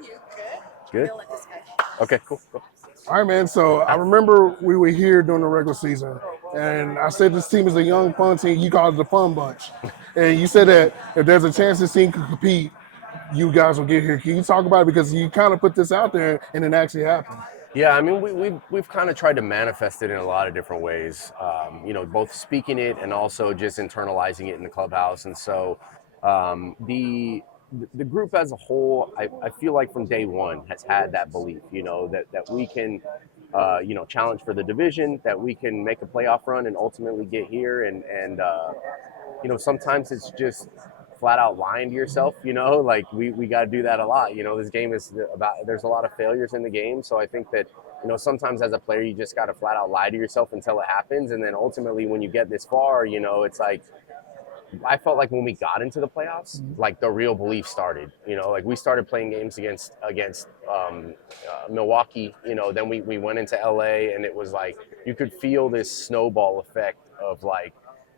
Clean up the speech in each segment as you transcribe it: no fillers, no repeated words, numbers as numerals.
you? Good. Okay, cool. All right, man. So I remember we were here during the regular season, and I said this team is a young, fun team. You called it the fun bunch. And you said that if there's a chance this team could compete, you guys will get here. Can you talk about it? Because you kind of put this out there, and it actually happened. Yeah, I mean, we've kind of tried to manifest it in a lot of different ways. Both speaking it and also just internalizing it in the clubhouse. And so the group as a whole, I feel like from day one has had that belief, that we can, challenge for the division, that we can make a playoff run and ultimately get here. And sometimes it's just flat out lying to yourself, like we got to do that a lot. This game is there's a lot of failures in the game. So I think that, sometimes as a player, you just got to flat out lie to yourself until it happens. And then ultimately when you get this far, it's like, I felt like when we got into the playoffs, like the real belief started, like we started playing games against Milwaukee, then we went into LA, and it was like, you could feel this snowball effect of like,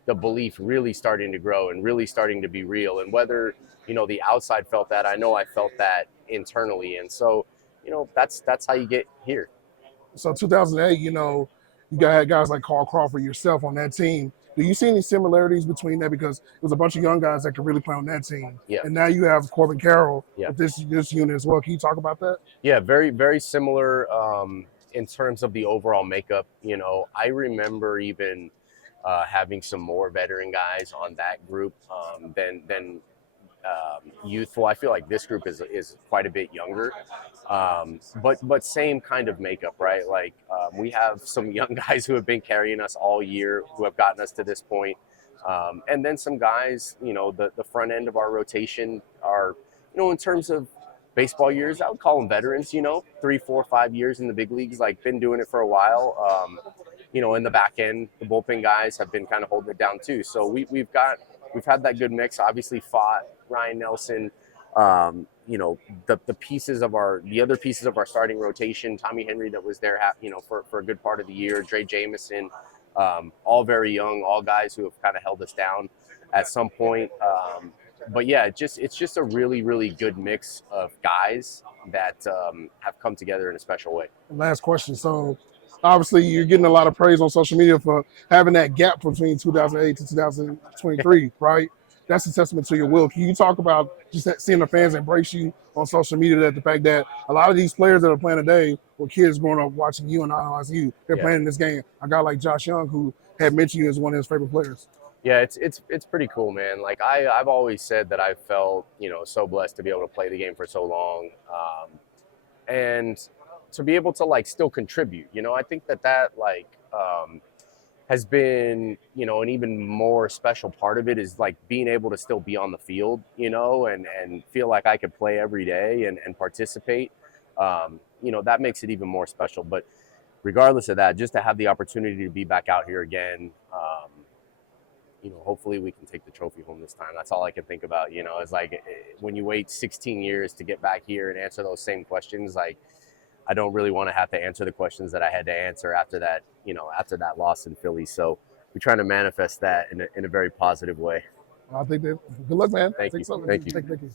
the belief really starting to grow and really starting to be real. And whether, the outside felt that, I know I felt that internally. And so, that's how you get here. So 2008, you got guys like Carl Crawford, yourself on that team. Do you see any similarities between that? Because it was a bunch of young guys that could really play on that team. Yeah. And now you have Corbin Carroll with this unit as well. Can you talk about that? Yeah, very, very similar in terms of the overall makeup. I remember even having some more veteran guys on that group than youthful. I feel like this group is quite a bit younger, but same kind of makeup, right? Like we have some young guys who have been carrying us all year, who have gotten us to this point, and then some guys, the front end of our rotation are, in terms of baseball years, I would call them veterans. 3, 4, 5 years in the big leagues, like been doing it for a while. In the back end, the bullpen guys have been kind of holding it down too. So we've had that good mix. Obviously, fought Ryan Nelson. The other pieces of our starting rotation. Tommy Henry that was there, for a good part of the year. Dre Jameson, all very young, all guys who have kind of held us down at some point. But yeah, it's just a really, really good mix of guys that have come together in a special way. Last question. So obviously you're getting a lot of praise on social media for having that gap between 2008 to 2023, right? That's a testament to your will. Can you talk about just seeing the fans embrace you on social media, that the fact that a lot of these players that are playing today were kids growing up watching you and idolize you. They're playing in this game. A guy like Josh Young, who had mentioned you as one of his favorite players. Yeah, it's pretty cool, man. Like I've always said that I felt, so blessed to be able to play the game for so long. And to be able to like still contribute, I think that has been, an even more special part of it is like being able to still be on the field, and feel like I could play every day and participate. That makes it even more special. But regardless of that, just to have the opportunity to be back out here again, hopefully we can take the trophy home this time. That's all I can think about. It's like when you wait 16 years to get back here and answer those same questions, like I don't really want to have to answer the questions that I had to answer after that, after that loss in Philly. So we're trying to manifest that in a very positive way. I think that. Good luck, man. Thank you. Thank you.